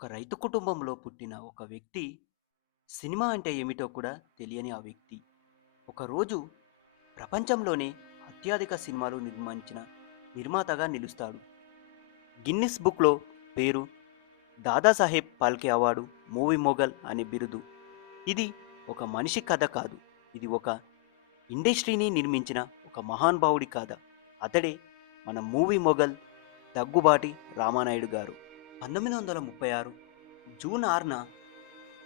ఒక రైతు కుటుంబంలో పుట్టిన ఒక వ్యక్తి సినిమా అంటే ఏమిటో కూడా తెలియని ఆ వ్యక్తి ఒకరోజు ప్రపంచంలోనే అత్యధిక సినిమాలు నిర్మించిన నిర్మాతగా నిలుస్తాడు. గిన్నిస్ బుక్లో పేరు దాదాసాహెబ్ పాల్కే అవార్డు, మూవీ మొఘల్ అనే బిరుదు. ఇది ఒక మనిషి కథ కాదు, ఇది ఒక ఇండస్ట్రీని నిర్మించిన ఒక మహానుభావుడి కథ. అతడే మన మూవీ మొఘల్ దగ్గుబాటి రామానాయుడు గారు. 1936 జూన్ 6న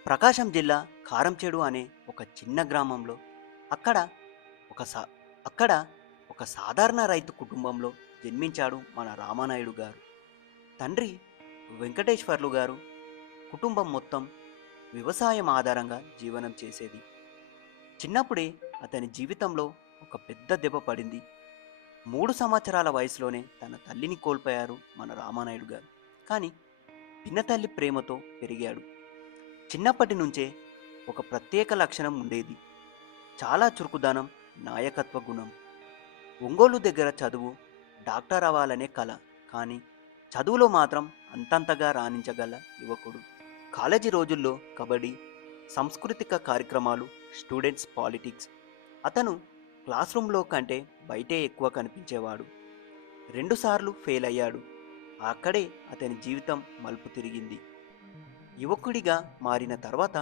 ప్రకాశం జిల్లా కారంచేడు అనే ఒక చిన్న గ్రామంలో అక్కడ ఒక సా అక్కడ ఒక సాధారణ రైతు కుటుంబంలో జన్మించాడు మన రామానాయుడు గారు. తండ్రి వెంకటేశ్వర్లు గారు. కుటుంబం మొత్తం వ్యవసాయం ఆధారంగా జీవనం చేసేది. చిన్నప్పుడే అతని జీవితంలో ఒక పెద్ద దెబ్బ పడింది. 3 సంవత్సరాల వయసులోనే తన తల్లిని కోల్పోయారు మన రామానాయుడు గారు. కానీ పిన్నతల్లి ప్రేమతో పెరిగాడు. చిన్నప్పటి నుంచే ఒక ప్రత్యేక లక్షణం ఉండేది. చాలా చురుకుదనం, నాయకత్వ గుణం. ఒంగోలు దగ్గర చదువు, డాక్టర్ అవ్వాలనే కల. కానీ చదువులో మాత్రం అంతంతగా రాణించగల యువకుడు. కాలేజీ రోజుల్లో కబడ్డీ, సాంస్కృతిక కార్యక్రమాలు, స్టూడెంట్స్ పాలిటిక్స్. అతను క్లాస్ రూమ్లో కంటే బయటే ఎక్కువ కనిపించేవాడు. 2 సార్లు ఫెయిల్ అయ్యాడు. అక్కడే అతని జీవితం మలుపు తిరిగింది. యువకుడిగా మారిన తర్వాత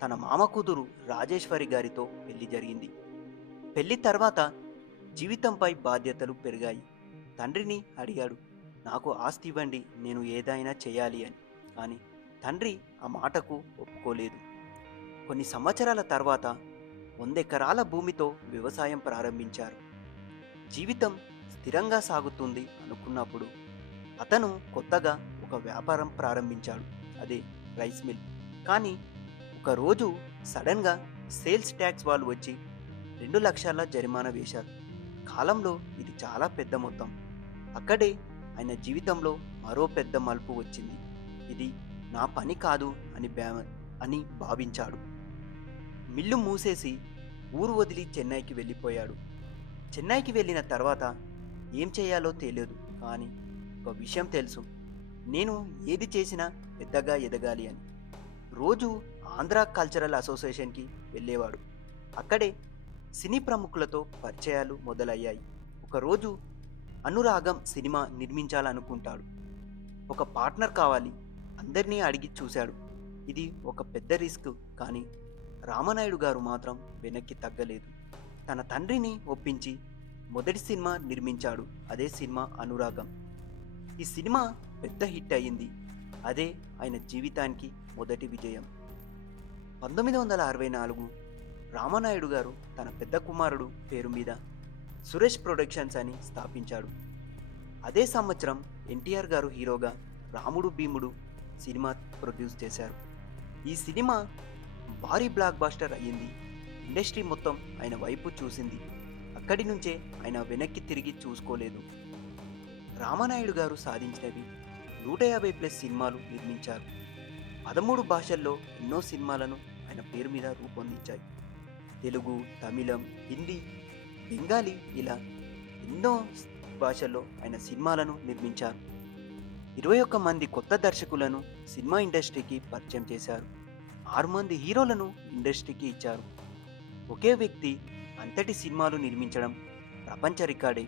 తన మామ కూతురు రాజేశ్వరి గారితో పెళ్లి జరిగింది. పెళ్లి తర్వాత జీవితంపై బాధ్యతలు పెరిగాయి. తండ్రిని అడిగాడు, నాకు ఆస్తి ఇవ్వండి, నేను ఏదైనా చేయాలి అని. కానీ తండ్రి ఆ మాటకు ఒప్పుకోలేదు. కొన్ని సంవత్సరాల తర్వాత 100 ఎకరాల భూమితో వ్యవసాయం ప్రారంభించారు. జీవితం స్థిరంగా సాగుతుంది అనుకున్నప్పుడు అతను కొత్తగా ఒక వ్యాపారం ప్రారంభించాడు. అదే రైస్ మిల్. కానీ ఒకరోజు సడన్గా సేల్స్ ట్యాక్స్ వాళ్ళు వచ్చి 2 లక్షల జరిమానా వేశారు. కాలంలో ఇది చాలా పెద్ద మొత్తం. అక్కడే ఆయన జీవితంలో మరో పెద్ద మలుపు వచ్చింది. ఇది నా పని కాదు అని భావించాడు. మిల్లు మూసేసి ఊరు వదిలి చెన్నైకి వెళ్ళిపోయాడు. చెన్నైకి వెళ్ళిన తర్వాత ఏం చేయాలో తెలియదు. కానీ ఒక విషయం తెలుసు, నేను ఏది చేసినా పెద్దగా ఎదగాలి అని. రోజు ఆంధ్ర కల్చరల్ అసోసియేషన్కి వెళ్ళేవాడు. అక్కడే సినీ ప్రముఖులతో పరిచయాలు మొదలయ్యాయి. ఒకరోజు అనురాగం సినిమా నిర్మించాలనుకుంటాడు. ఒక పార్ట్నర్ కావాలి. అందరినీ అడిగి చూశాడు. ఇది ఒక పెద్ద రిస్క్. కానీ రామనాయుడు గారు మాత్రం వెనక్కి తగ్గలేదు. తన తండ్రిని ఒప్పించి మొదటి సినిమా నిర్మించాడు. అదే సినిమా అనురాగం. ఈ సినిమా పెద్ద హిట్ అయ్యింది. అదే ఆయన జీవితానికి మొదటి విజయం. 1964 రామనాయుడు గారు తన పెద్ద కుమారుడు పేరు మీద సురేష్ ప్రొడక్షన్స్ అని స్థాపించాడు. అదే సంవత్సరం ఎన్టీఆర్ గారు హీరోగా రాముడు భీముడు సినిమా ప్రొడ్యూస్ చేశారు. ఈ సినిమా భారీ బ్లాక్ బాస్టర్ అయ్యింది. ఇండస్ట్రీ మొత్తం ఆయన వైపు చూసింది. అక్కడి నుంచే ఆయన వెనక్కి తిరిగి చూసుకోలేదు. రామనాయుడు గారు సాధించినవి 150+ సినిమాలు నిర్మించారు. 13 భాషల్లో ఎన్నో సినిమాలను ఆయన పేరు మీద రూపొందించాయి. తెలుగు, తమిళం, హిందీ, బెంగాలీ ఇలా ఎన్నో భాషల్లో ఆయన సినిమాలను నిర్మించారు. 21 మంది కొత్త దర్శకులను సినిమా ఇండస్ట్రీకి పరిచయం చేశారు. 6 మంది హీరోలను ఇండస్ట్రీకి ఇచ్చారు. ఒకే వ్యక్తి అంతటి సినిమాలు నిర్మించడం ప్రపంచ రికార్డే.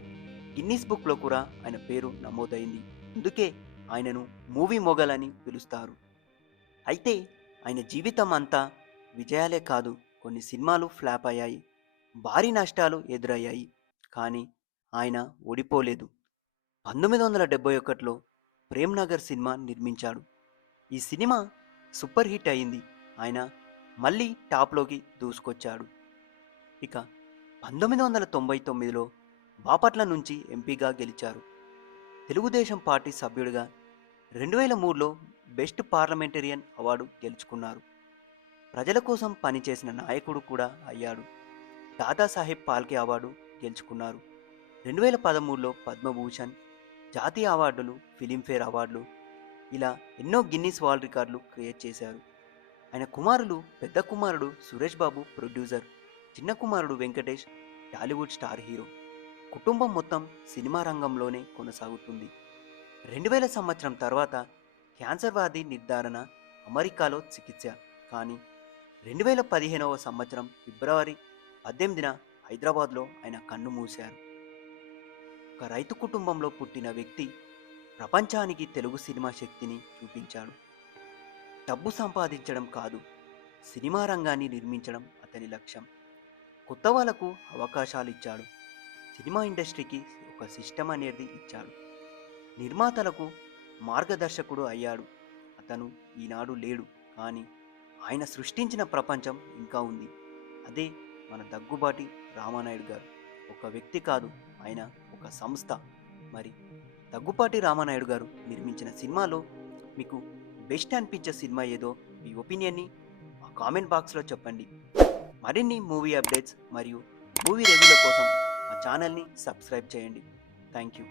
గిన్నిస్ బుక్లో కూడా ఆయన పేరు నమోదైంది. అందుకే ఆయనను మూవీ మొఘల్ అని పిలుస్తారు. అయితే ఆయన జీవితం అంతా విజయాలే కాదు, కొన్ని సినిమాలు ఫ్లాప్ అయ్యాయి, భారీ నష్టాలు ఎదురయ్యాయి. కానీ ఆయన ఓడిపోలేదు. 1971లో ప్రేమ్ నగర్ సినిమా నిర్మించాడు. ఈ సినిమా సూపర్ హిట్ అయింది. ఆయన మళ్ళీ టాప్లోకి దూసుకొచ్చాడు. ఇక 1999లో బాపట్ల నుంచి ఎంపీగా గెలిచారు. తెలుగుదేశం పార్టీ సభ్యుడిగా 2003లో బెస్ట్ పార్లమెంటేరియన్ అవార్డు గెలుచుకున్నారు. ప్రజల కోసం పనిచేసిన నాయకుడు కూడా అయ్యాడు. దాదాసాహెబ్ పాల్కే అవార్డు గెలుచుకున్నారు. 2013లో పద్మభూషణ్, జాతీయ అవార్డులు, ఫిలింఫేర్ అవార్డులు ఇలా ఎన్నో గిన్నిస్ వరల్డ్ రికార్డులు క్రియేట్ చేశారు. ఆయన కుమారులు, పెద్ద కుమారుడు సురేష్ బాబు ప్రొడ్యూసర్, చిన్న కుమారుడు వెంకటేష్ టాలీవుడ్ స్టార్ హీరో. కుటుంబం మొత్తం సినిమా రంగంలోనే కొనసాగుతుంది. 2000 సంవత్సరం తర్వాత క్యాన్సర్ వ్యాధి నిర్ధారణ, అమెరికాలో చికిత్స. కానీ 2015వ సంవత్సరం ఫిబ్రవరి 18న హైదరాబాద్లో ఆయన కన్ను మూశారు. ఒక రైతు కుటుంబంలో పుట్టిన వ్యక్తి ప్రపంచానికి తెలుగు సినిమా శక్తిని చూపించాడు. డబ్బు సంపాదించడం కాదు, సినిమా రంగాన్ని నిర్మించడం అతని లక్ష్యం. కొత్త వాళ్ళకు అవకాశాలు ఇచ్చాడు. సినిమా ఇండస్ట్రీకి ఒక సిస్టమ్ అనేది ఇచ్చాడు. నిర్మాతలకు మార్గదర్శకుడు అయ్యాడు. అతను ఈనాడు లేడు, కానీ ఆయన సృష్టించిన ప్రపంచం ఇంకా ఉంది. అదే మన దగ్గుబాటి రామానాయుడు గారు. ఒక వ్యక్తి కాదు, ఆయన ఒక సంస్థ. మరి దగ్గుపాటి రామానాయుడు గారు నిర్మించిన సినిమాలో మీకు బెస్ట్ అనిపించే సినిమా ఏదో మీ ఒపీనియన్ని ఆ కామెంట్ బాక్స్లో చెప్పండి. మరిన్ని మూవీ అప్డేట్స్ మరియు మూవీ రివ్యూల కోసం మా ఛానల్ని సబ్స్క్రైబ్ చేయండి. Thank you.